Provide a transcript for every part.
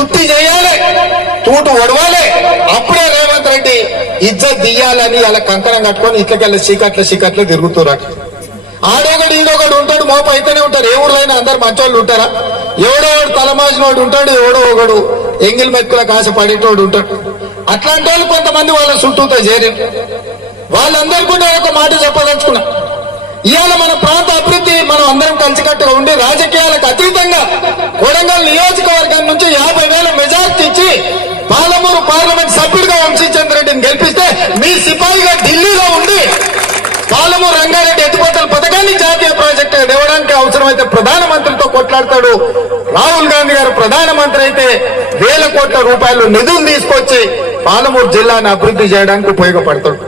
తుట్టి చేయాలి. తూటు ఒడవాలి. అప్పుడే రేవంత్ రెడ్డి ఇజ్జత్ దియ్యాలని అలా కంకణం కట్టుకొని ఇట్లకెళ్ళి చీకట్ల చీకట్లు తిరుగుతున్నారు ఆడొకడు ఈడొకడు ఉంటాడు మోప అయితేనే ఉంటారు. ఏ ఊర్లో అయినా అందరు మంచోళ్ళు ఉంటారా? ఎవడో ఒకడు తలమాసినోడు ఉంటాడు ఎవడో ఒకడు ఎంగిల్ మెక్కుల కాస పడేటోడు ఉంటాడు. అట్లాంటి వాళ్ళు కొంతమంది వాళ్ళ చుట్టూతో చేరి వాళ్ళందరికీ కూడా నేను ఒక మాట చెప్పదలుచుకున్నా. ఇవాళ మన ప్రాంత అభివృద్ధి మనం అందరం కలిసికట్టుగా ఉండి రాజకీయాలకు అతీతంగా కొడంగల్ నియోజకవర్గం నుంచి యాభై వేల మెజార్టీ ఇచ్చి పాలమూరు పార్లమెంట్ సభ్యుడిగా వంశీచంద్ర రెడ్డిని గెలిపిస్తే మీ సిపాయిగా ఢిల్లీలో ఉండి పాలమూరు రంగారెడ్డి ఎత్తిపోతల పథకాన్ని జాతీయ ప్రాజెక్టు ఇవ్వడానికి అవసరమైతే ప్రధానమంత్రితో కొట్లాడతాడు. రాహుల్ గాంధీ గారు ప్రధానమంత్రి అయితే వేల కోట్ల రూపాయలు నిధులు తీసుకొచ్చి పాలమూరు జిల్లాను అభివృద్ధి చేయడానికి ఉపయోగపడతాడు.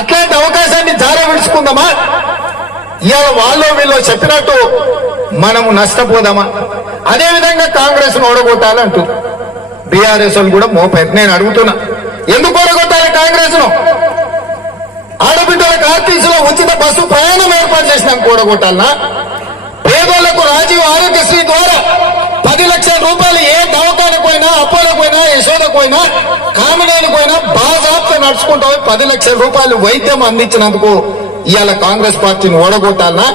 అట్లాంటి అవకాశాన్ని జార విడుచుకుందామా? ఇవాళ వాళ్ళు వీళ్ళు చెప్పినట్టు మనము నష్టపోదామా? అదే విధంగా కాంగ్రెస్ ఓడగొట్టాలంటూ బీఆర్ఎస్ వాళ్ళు కూడా మోపారు నేను అడుగుతున్నా. ఎందుకు ఓడగొట్టాలి కాంగ్రెస్లో ఆడబిడ్డలకు ఆర్టీసీ లో ఉచిత బస్సు ప్రయాణం ఏర్పాటు చేసినాం కూడగొట్టాలనా పేదోళ్ళకు రాజీవ్ ఆరోగ్యశ్రీ ద్వారా పది లక్షల రూపాయలు ఏ దవాఖానకు పోయినా అపోలోకి పోయినా యశోదకు పోయినా కామినేనికి పోయినా బాజాబ్తో నడుచుకుంటూ పది లక్షల రూపాయలు వైద్యం అందించినందుకు ఇవాళ కాంగ్రెస్ పార్టీని ఓడగొట్టాలనా?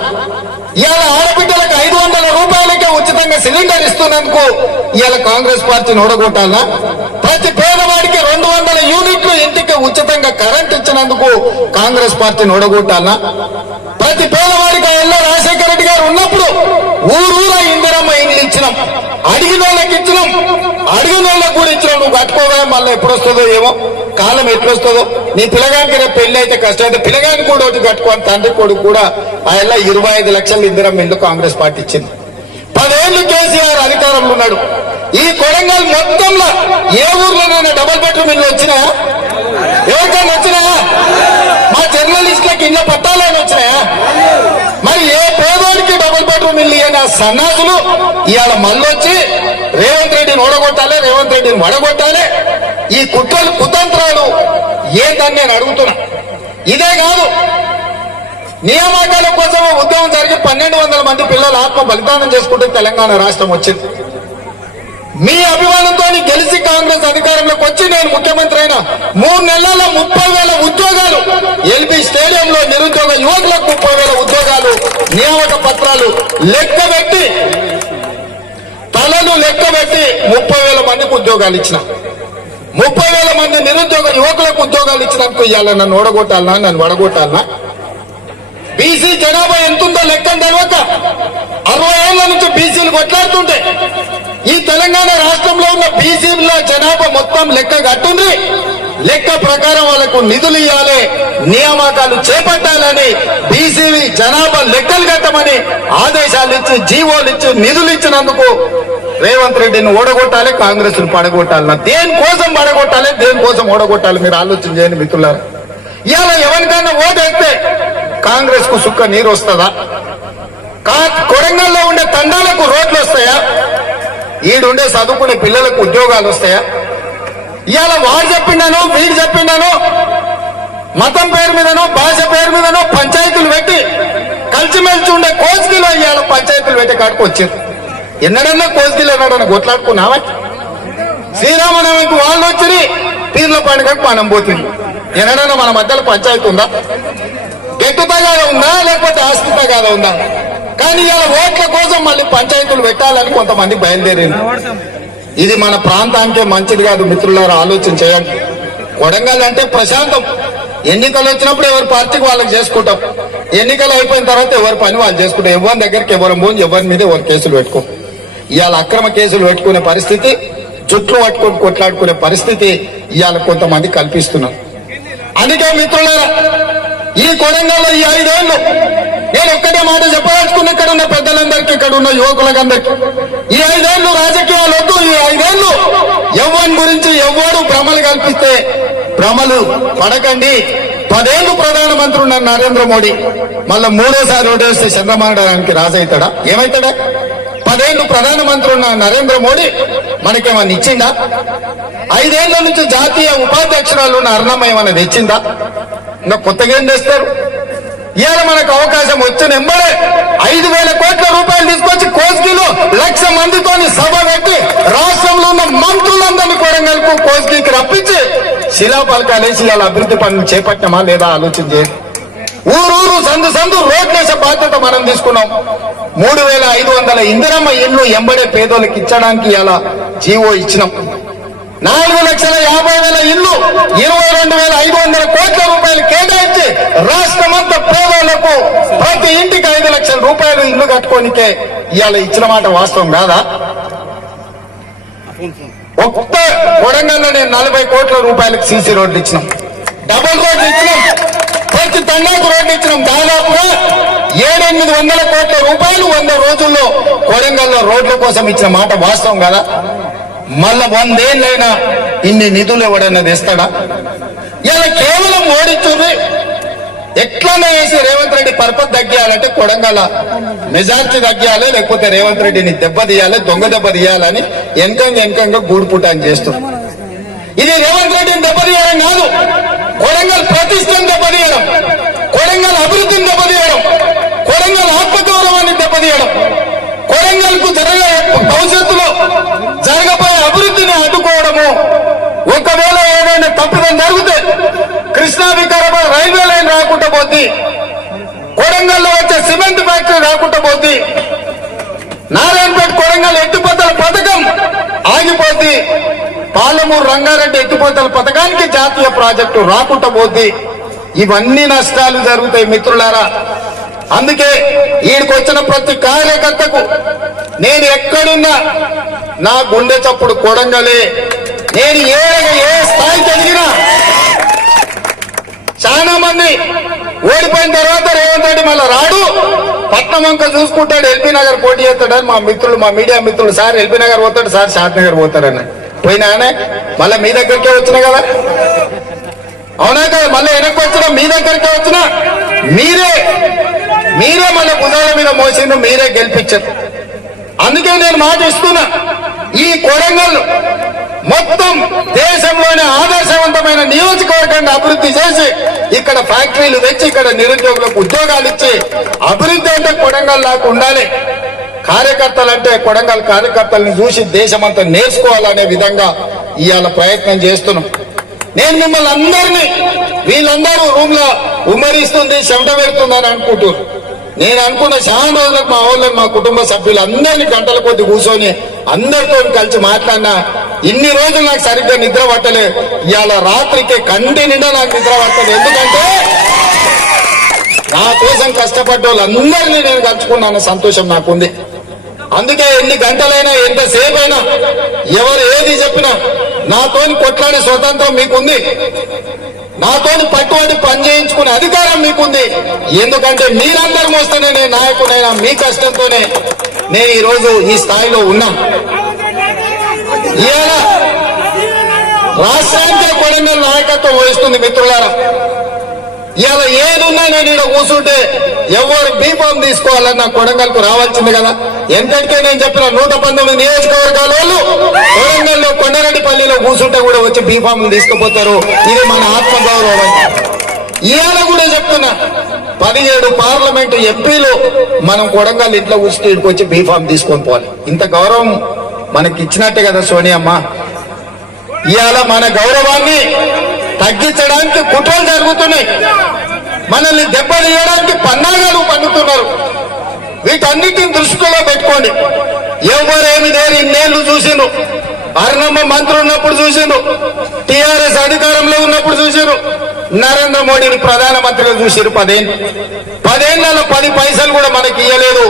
ఇవాళ ఆడబిడ్డలకు ఐదు వందల రూపాయలకే ఉచితంగా సిలిండర్ ఇస్తున్నందుకు ఇవాళ కాంగ్రెస్ పార్టీని ఓడగొట్టాలా? ప్రతి పేదవాడికి రెండు వందల యూనిట్లు ఇంటికి ఉచితంగా కరెంట్ ఇచ్చినందుకు కాంగ్రెస్ పార్టీని ఓడగొట్టాలా? ప్రతి పేదవాడికి ఎల్లో రాజశేఖర రెడ్డి గారు ఉన్నప్పుడు ఊరూర ఇందిరమ్మ ఇండ్లు ఇచ్చినాం. అడిగిన వాళ్ళకి ఇచ్చినాం. అడిగిన వాళ్ళకి కూడా ఇచ్చినాం. నువ్వు కట్టుకోవా? మళ్ళీ ఎప్పుడు వస్తుందో ఏమో. కాలం ఎట్లు వస్తుందో నీ పిల్లగానికి రేపు పెళ్ళి అయితే కష్టం అయితే పిల్లగానికి కూడా ఒకటి కట్టుకోని తండ్రి కొడుకు కూడా ఆయన ఇరవై ఐదు లక్షలు ఇందిరమ్మ ఇల్లు కాంగ్రెస్ పార్టీ ఇచ్చింది. పదేళ్ళు కేసీఆర్ అధికారంలో ఉన్నాడు. ఈ కొడంగల్ మొత్తంలో ఏ ఊర్లోనైనా డబుల్ బెడ్రూమ్ ఇల్లు వచ్చినా ఎవరికైనా వచ్చినాయా? మా జర్నలిస్టులకు ఇళ్ళ పట్టాలని వచ్చినాయా? మరి ఏ పేదోడికి డబుల్ బెడ్రూమ్ ఇల్లు అయినా సన్నాసులు ఇవాళ మళ్ళొచ్చి రేవంత్ రెడ్డిని ఓడగొట్టాలి రేవంత్ రెడ్డిని వడగొట్టాలి ఈ కుట్రలు కుతంత్రాలు ఏందని నేను అడుగుతున్నా. ఇదే కాదు. నియామకాల కోసం ఉద్యమం జరిగి పన్నెండు వందల మంది పిల్లలు ఆత్మ బలిదానం చేసుకుంటూ తెలంగాణ రాష్ట్రం వచ్చింది. మీ అభిమానంతో గెలిచి కాంగ్రెస్ అధికారంలోకి వచ్చి నేను ముఖ్యమంత్రి అయిన మూడు నెలల ముప్పై వేల ఉద్యోగాలు ఎల్బీ స్టేడియంలో నిరుద్యోగ యువకులకు ముప్పై వేల ఉద్యోగాలు నియామక పత్రాలు లెక్క పెట్టి తలను లెక్క పెట్టి ముప్పై వేల మందికి ఉద్యోగాలు ఇచ్చిన. ముప్పై వేల మంది నిరుద్యోగ యువకులకు ఉద్యోగాలు ఇచ్చినందుకు ఇవాళ నన్ను ఓడగొట్టాలనా? నన్ను వడగొట్టాలనా? బీసీ జనాభా ఎంతుందో లెక్కను తెలియక అరవై ఏళ్ళ నుంచి బీసీలు కొట్లాడుతుంటే ఈ తెలంగాణ రాష్ట్రంలో ఉన్న బీసీల జనాభా మొత్తం లెక్క కట్టుంది లెక్క ప్రకారం వాళ్ళకు నిధులు ఇవ్వాలి నియామకాలు చేపట్టాలని బీసీ జనాభా లెక్కలు కట్టమని ఆదేశాలు ఇచ్చి జీవోలు ఇచ్చి నిధులు ఇచ్చినందుకు రేవంత్ రెడ్డిని ఓడగొట్టాలి కాంగ్రెస్ను పడగొట్టాలి దేనికోసం పడగొట్టాలి దేనికోసం ఓడగొట్టాలి మీరు ఆలోచన చేయండి మిత్రులారా. ఇవాళ ఎవరికైనా ఓటేస్తే కాంగ్రెస్కు సుక్క నీరు వస్తుందా? కా- కొడంగల్లో ఉండే తండాలకు రోడ్లు వస్తాయా? ఈడుండే చదువుకునే పిల్లలకు ఉద్యోగాలు వస్తాయా? ఇవాళ వాడు చెప్పిండాను వీడు చెప్పిండాను మతం పేరు మీదనో భాష పేరు మీదనో పంచాయతీలు పెట్టి కలిసిమెలిసి ఉండే కోచ్కిలో ఇవాళ పంచాయతీలు పెట్టే కాడికి వచ్చారు. ఎన్నడన్నా కోసుకెళ్ళి ఎన్నడన్నా కొట్లాడుకున్నావా? శ్రీరామనవమికి వాళ్ళు వచ్చి పీర్ల పండుగకు మనం పోతుంది ఎన్నడన్నా మన మధ్యలో పంచాయతీ ఉందా? గట్టు తగాద ఉందా లేకపోతే ఆస్తి తగాద ఉందా? కానీ ఇలా ఓట్ల కోసం మళ్ళీ పంచాయతీలు పెట్టాలని కొంతమంది బయలుదేరింది ఇది మన ప్రాంతానికే మంచిది కాదు మిత్రులారా ఆలోచన చేయండి. కొడంగల్ అంటే ప్రశాంతం. ఎన్నికలు వచ్చినప్పుడు ఎవరి పార్టీకి వాళ్ళకి చేసుకుంటాం. ఎన్నికలు అయిపోయిన తర్వాత ఎవరి పని వాళ్ళు చేసుకుంటాం. ఎవరి దగ్గరికి ఎవరు పోని ఎవరి మీద ఎవరు కేసులు పెట్టుకో. ఇవాళ అక్రమ కేసులు పెట్టుకునే పరిస్థితి జుట్లు పట్టుకొని కొట్లాడుకునే పరిస్థితి ఇవాళ కొంతమంది కల్పిస్తున్నారు. అందుకే మిత్రులారా ఈ కొడంగల్లో ఈ ఐదేళ్ళు నేను ఒక్కటే మాట చెప్పదలుచుకున్న ఇక్కడ ఉన్న పెద్దలందరికీ ఇక్కడ ఉన్న యువకులకందరికీ. ఈ ఐదేళ్ళు రాజకీయాలు వద్దు ఈ ఐదేళ్ళు ఎవరి గురించి ఎవరు భ్రమలు కల్పిస్తే భ్రమలు పడకండి. పదేళ్ళు ప్రధానమంత్రి ఉన్న నరేంద్ర మోడీ మళ్ళా మూడోసారి ఓటేస్తే చంద్రబాబు రాజవుతాడా ఏమైతాడా? పదేళ్ళు ప్రధానమంత్రి ఉన్న నరేంద్ర మోడీ మనకేమన్నా ఇచ్చిందా? ఐదేళ్ళ నుంచి జాతీయ ఉపాధ్యక్షురాలు ఉన్న అరుణమ్మ ఏమన్నా తెచ్చిందా? ఇంకా కొత్తగా ఏం చేస్తారు ఇవాళ మనకు అవకాశం వచ్చిన ఎంబడే ఐదు వేల కోట్ల రూపాయలు తీసుకొచ్చి కోస్గిలో లక్ష మందితో సభ పెట్టి రాష్ట్రంలో ఉన్న మంత్రులందరినీ కొడంగల్కు కోస్గికి రప్పించి శిలాపలకాలేసి ఇవాళ అభివృద్ధి పనులు చేపట్టామా లేదా ఆలోచన చేయండి. ఊరూరు సందు సందు రోడ్లేసే బాధ్యత మనం తీసుకున్నాం. మూడు వేల ఐదు వందల ఇందిరమ్మ ఇల్లు ఎంబడే పేదోళ్ళకి ఇచ్చడానికి అలా జీవో ఇచ్చినాం. నాలుగు లక్షల యాభై వేల ఇల్లు ఇరవై రెండు వేల ఐదు వందల కోట్ల రూపాయలు కేటాయించి రాష్ట్రమంతా పేదోళ్ళకు ప్రతి ఇంటికి ఐదు లక్షల రూపాయలు ఇల్లు కట్టుకోనికే ఇవాళ ఇచ్చిన మాట వాస్తవం కాదా? ఒక్క కొడంగల్లో నేను నలభై కోట్ల రూపాయలకు సీసీ రోడ్లు ఇచ్చినాం. డబుల్ రోడ్లు ఇచ్చినాం. ప్రతి తండాకు రోడ్లు ఇచ్చినాం. దాదాపుగా ఏడెనిమిది వందల కోట్ల రూపాయలు వంద రోజుల్లో కొడంగల్లో రోడ్ల కోసం ఇచ్చిన మాట వాస్తవం కదా? మళ్ళా వందేళ్ళైనా ఇన్ని నిధులు ఎవడైనా తెస్తాడా? ఇలా కేవలం ఓడించుర్రి ఎట్లన్నా వేసి రేవంత్ రెడ్డి పర్పస్ తగ్గియాలంటే కొడంగల మెజార్టీ తగ్గియాలి లేకపోతే రేవంత్ రెడ్డిని దెబ్బతీయాలి దొంగ దెబ్బ తీయాలని ఎంకంగా ఎంకంగా గూడుపుటాన్ని చేస్తుంది ఇది రేవంత్ రెడ్డిని దెబ్బతీయడం కాదు కొడంగల్ ప్రతిష్టను దెబ్బతీయడం కొడంగల్ అభివృద్ధిని దెబ్బతీయడం కొడంగల్ ఆత్మగౌరవాన్ని దెబ్బతీయడం కొడంగల్కు జరగే భవిష్యత్తులో జరగబోయే అభివృద్ధిని అడ్డుకోవడము ఒకవేళ ఏదైనా తప్పిదం జరిగితే కృష్ణా వికారాబాద్ రైల్వే లైన్ రాకుండా పోద్ది కొడంగల్లో వచ్చే సిమెంట్ ఫ్యాక్టరీ రాకుండా పోద్ది నారాయణపేట కొడంగల్ ఎత్తిపోతల పథకం ఆగిపోద్ది పాలమూరు రంగారెడ్డి ఎత్తిపోతల పథకానికి జాతీయ ప్రాజెక్టు రాకుండా పోద్ది. ఇవన్నీ నష్టాలు జరుగుతాయి మిత్రులారా. అందుకే ఈడికి వచ్చిన ప్రతి కార్యకర్తకు నేను ఎక్కడున్నా నా గుండె చప్పుడు కొడంగలే. నేను ఏ ఏ స్థాయికి ఎదిగినా చాలా మంది ఓడిపోయిన తర్వాత రేవంత్ రెడ్డి మళ్ళీ రాడు. పట్నం వంక చూసుకుంటాడు ఎల్బీ నగర్ పోటీ చేస్తాడని మా మిత్రులు మా మీడియా మిత్రులు సార్ ఎల్బీ నగర్ పోతాడు సార్ షాద్ నగర్ పోతాడని పోయినానే మళ్ళీ మీ దగ్గరికే వచ్చినా కదా? అవునా కదా? మళ్ళీ వెనక్కి వచ్చినా మీ దగ్గరికి వచ్చినా మీరే మీరే మన భుజాల మీద మోసిండు మీరే గెలిపించారు. అందుకే నేను మాట ఇస్తున్నా ఈ కొడంగల్ మొత్తం దేశంలోనే ఆదర్శవంతమైన నియోజకవర్గాన్ని అభివృద్ధి చేసి ఇక్కడ ఫ్యాక్టరీలు తెచ్చి ఇక్కడ నిరుద్యోగులకు ఉద్యోగాలు ఇచ్చి అభివృద్ధి అంటే కొడంగల్ లాగా ఉండాలి. కార్యకర్తలు అంటే కొడంగల్ కార్యకర్తలను చూసి దేశమంతా నేర్చుకోవాలనే విధంగా ఇవాళ ప్రయత్నం చేస్తున్నాం. నేను మిమ్మల్ని అందరినీ వీళ్ళందరూ రూమ్లో ఉమ్మరిస్తుంది చెమట పెడుతుందని అనుకుంటున్నారు నేను అనుకున్న చాలా రోజులకు మా వాళ్ళని మా కుటుంబ సభ్యులు అందరినీ గంటల కొద్ది కూర్చొని అందరితో కలిసి మాట్లాడినా ఇన్ని రోజులు నాకు సరిగ్గా నిద్ర పట్టలే ఇవాళ రాత్రికి కంటి నిండా నాకు నిద్ర పట్టలేదు. ఎందుకంటే నా కోసం కష్టపడ్డ వాళ్ళందరినీ నేను కలుసుకున్నాను సంతోషం నాకుంది. అందుకే ఎన్ని గంటలైనా ఎంతసేపైనా అయినా ఎవరు ఏది చెప్పినా నాతోని కొట్లాడే స్వతంత్రం మీకుంది. నాతోని పట్టుబడి పని చేయించుకునే అధికారం మీకుంది. ఎందుకంటే మీరందరూ వస్తేనే నేను నాయకుడైనా మీ కష్టంతోనే నేను ఈరోజు ఈ స్థాయిలో ఉన్నా. ఇవాళ రాష్ట్రానికి కూడా నాయకత్వం వహిస్తుంది మిత్రులారా. ఇలా ఏదున్నా నేను ఇక్కడ కూర్చుంటే ఎవరు బీఫామ్ తీసుకోవాలన్నా కొడంగల్కు రావాల్సింది కదా. ఎంతటికే నేను చెప్పిన నూట పంతొమ్మిది నియోజకవర్గాల వాళ్ళు కొడంగల్లో కొండరెడ్డిపల్లిలో కూర్చుంటే కూడా వచ్చి బీఫామ్ తీసుకుపోతారు. ఇది మన ఆత్మగౌరవం. ఇవాళ కూడా చెప్తున్నా పదిహేడు పార్లమెంట్ ఎంపీలు మనం కొడంగల్ ఇంట్లో కూర్చుంటే ఇక్కడికి వచ్చి బీఫామ్ తీసుకొని పోవాలి. ఇంత గౌరవం మనకి ఇచ్చినట్టే కదా సోనియమ్మ. ఇవాళ మన గౌరవాన్ని తగ్గించడానికి కుట్రలు జరుగుతున్నాయి. మనల్ని దెబ్బతీయడానికి పన్నాగాలు పన్నుతున్నారు వీటన్నిటిని దృష్టిలో పెట్టుకోండి. ఎవరేమి దేని ఇన్నేళ్ళు చూసిండు అరుణమ్మ మంత్రి ఉన్నప్పుడు చూసిండ్రు. టిఆర్ఎస్ అధికారంలో ఉన్నప్పుడు చూసిండ్రు. నరేంద్ర మోడీని ప్రధానమంత్రిగా చూసిరు పదేళ్ళు పదేళ్ళలో పది పైసలు కూడా మనకి ఇయ్యలేదు.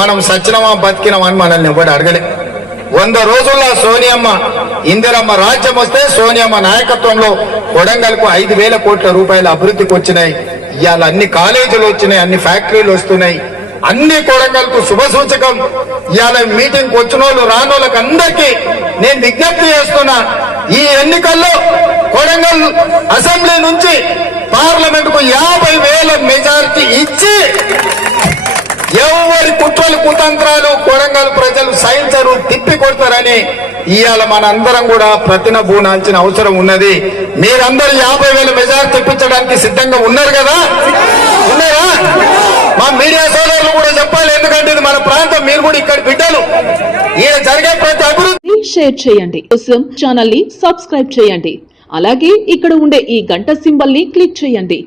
మనం సచ్చినమా బతికినమా అని మనల్ని ఎవడు అడగలే. వంద రోజుల్లో సోనియమ్మ ఇందిరమ్మ రాజ్యం వస్తే సోనియమ్మ నాయకత్వంలో కొడంగల్కు ఐదు వేల కోట్ల రూపాయల అభివృద్ధికి వచ్చినాయి. ఇవాళ అన్ని కాలేజీలు వచ్చినాయి అన్ని ఫ్యాక్టరీలు వస్తున్నాయి. అన్ని కొడంగల్కు శుభ సూచకం. ఇవాళ మీటింగ్ వచ్చిన వాళ్ళు రానోళ్ళకి అందరికీ నేను విజ్ఞప్తి చేస్తున్నా ఈ ఎన్నికల్లో కొడంగల్ అసెంబ్లీ నుంచి పార్లమెంట్కు యాభై వేల మెజారిటీ ఇచ్చి ఎవరి కుట్రలు కుతంత్రాలు కొడంగల్ ప్రజలు సహించరు తిప్పి కొడతారని ఇవాళ మనందరం కూడా ప్రతిన బూనాల్సిన అవసరం ఉన్నది. మీరందరూ యాభై వేల మెజార్ తెప్పించడానికి సిద్ధంగా ఉన్నారు కదా? ఉన్నారా? మా మీడియా సోదరులు కూడా చెప్పాలి ఎందుకంటే ఇది మన ప్రాంతం మీరు కూడా ఇక్కడ బిడ్డలు. ఈయన జరిగే ప్రతి అభివృద్ధి షేర్ చేయండి. కోసం ఛానల్ని సబ్స్క్రైబ్ చేయండి. అలాగే ఇక్కడ ఉండే ఈ గంట సింబల్ని క్లిక్ చేయండి.